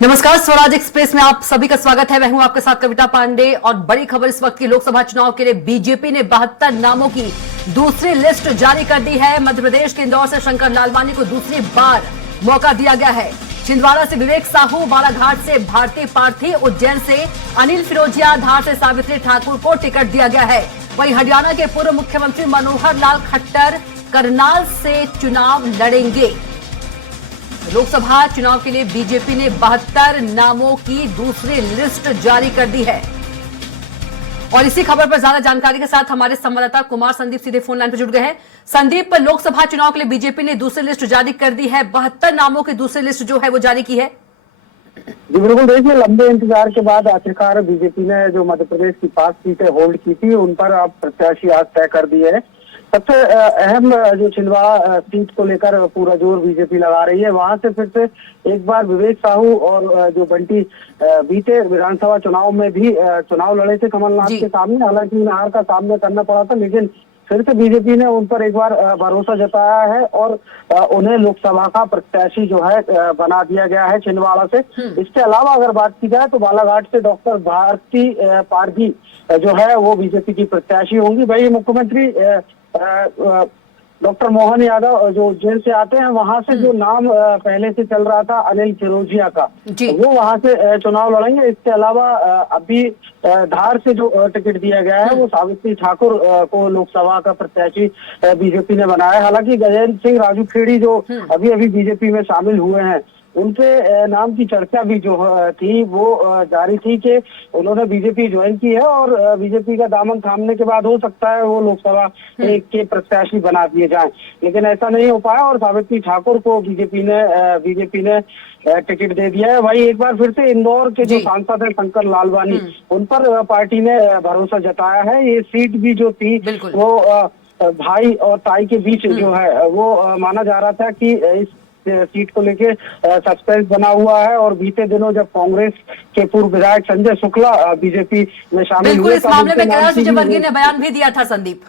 नमस्कार, स्वराज एक्सप्रेस में आप सभी का स्वागत है। मैं हूं आपके साथ कविता पांडे और बड़ी खबर इस वक्त की लोकसभा चुनाव के लिए बीजेपी ने 72 नामों की दूसरी लिस्ट जारी कर दी है। मध्य प्रदेश के इंदौर से शंकर लालवानी को दूसरी बार मौका दिया गया है। छिंदवाड़ा से विवेक साहू, बालाघाट से भारती पार्थी, उज्जैन से अनिल फिरोजिया, धार से सावित्री ठाकुर को टिकट दिया गया है। वहीं हरियाणा के पूर्व मुख्यमंत्री मनोहर लाल खट्टर करनाल से चुनाव लड़ेंगे। लोकसभा चुनाव के लिए बीजेपी ने 72 नामों की दूसरी लिस्ट जारी कर दी है। और इसी खबर पर ज्यादा जानकारी के साथ हमारे संवाददाता कुमार संदीप सीधे फोन लाइन पर जुड़ गए हैं। संदीप, लोकसभा चुनाव के लिए बीजेपी ने दूसरी लिस्ट जारी कर दी है। 72 नामों की दूसरी लिस्ट जो है वो जारी की है। जी बिल्कुल, देखिए लंबे इंतजार के बाद आखिरकार बीजेपी ने जो मध्य प्रदेश की 5 सीटें होल्ड की थी उन पर अब प्रत्याशी आज तय कर दिए हैं। सबसे अहम जो छिंदवाड़ा सीट को लेकर पूरा जोर बीजेपी लगा रही है। वहां से फिर से एक बार विवेक साहू और जो बंटी बीते विधानसभा चुनाव में भी चुनाव लड़े थे कमलनाथ के सामने, हालांकि उन्हें हार का सामना करना पड़ा था, लेकिन फिर से बीजेपी ने उन पर एक बार भरोसा जताया है और उन्हें लोकसभा का प्रत्याशी जो है बना दिया गया है छिंदवाड़ा से। इसके अलावा अगर बात की जाए तो बालाघाट से डॉक्टर भारती पारधी जो है वो बीजेपी की प्रत्याशी होंगी। वही मुख्यमंत्री डॉक्टर मोहन यादव जो उज्जैन से आते हैं, वहां से जो नाम पहले से चल रहा था अनिल फिरोजिया का, वो वहां से चुनाव लड़ेंगे। इसके अलावा अभी धार से जो टिकट दिया गया है वो सावित्री ठाकुर को लोकसभा का प्रत्याशी बीजेपी ने बनाया। हालांकि गजेंद्र सिंह राजू खेड़ी जो अभी अभी बीजेपी में शामिल हुए हैं, उनके नाम की चर्चा भी जो थी वो जारी थी कि उन्होंने बीजेपी ज्वाइन की है और बीजेपी का दामन थामने के बाद हो सकता है वो लोकसभा के प्रत्याशी बना दिए जाएं, लेकिन ऐसा नहीं हो पाया और सावित्री ठाकुर को बीजेपी ने टिकट दे दिया है। वही एक बार फिर से इंदौर के जो सांसद है शंकर लालवानी, उन पर पार्टी ने भरोसा जताया है। ये सीट भी जो थी वो भाई और ताई के बीच जो है वो माना जा रहा था कि इस सीट को लेके सस्पेंस बना हुआ है। और बीते दिनों जब कांग्रेस के पूर्व विधायक संजय शुक्ला बीजेपी में शामिल हुए, इस मामले में कैलाश विजयवर्गीय ने बयान भी दिया था। संदीप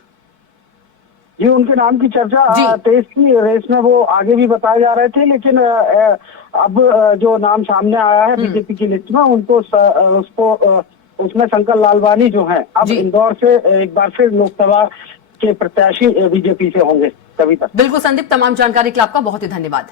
जी, उनके नाम की चर्चा तेज थी, रेस में वो आगे भी बताए जा रहे थे, लेकिन अब जो नाम सामने आया है बीजेपी की लिस्ट में उसमें शंकर लालवानी जो है अब इंदौर से एक बार फिर लोकसभा के प्रत्याशी बीजेपी से होंगे। कविता। बिल्कुल संदीप, तमाम जानकारी के लिए आपका बहुत ही धन्यवाद।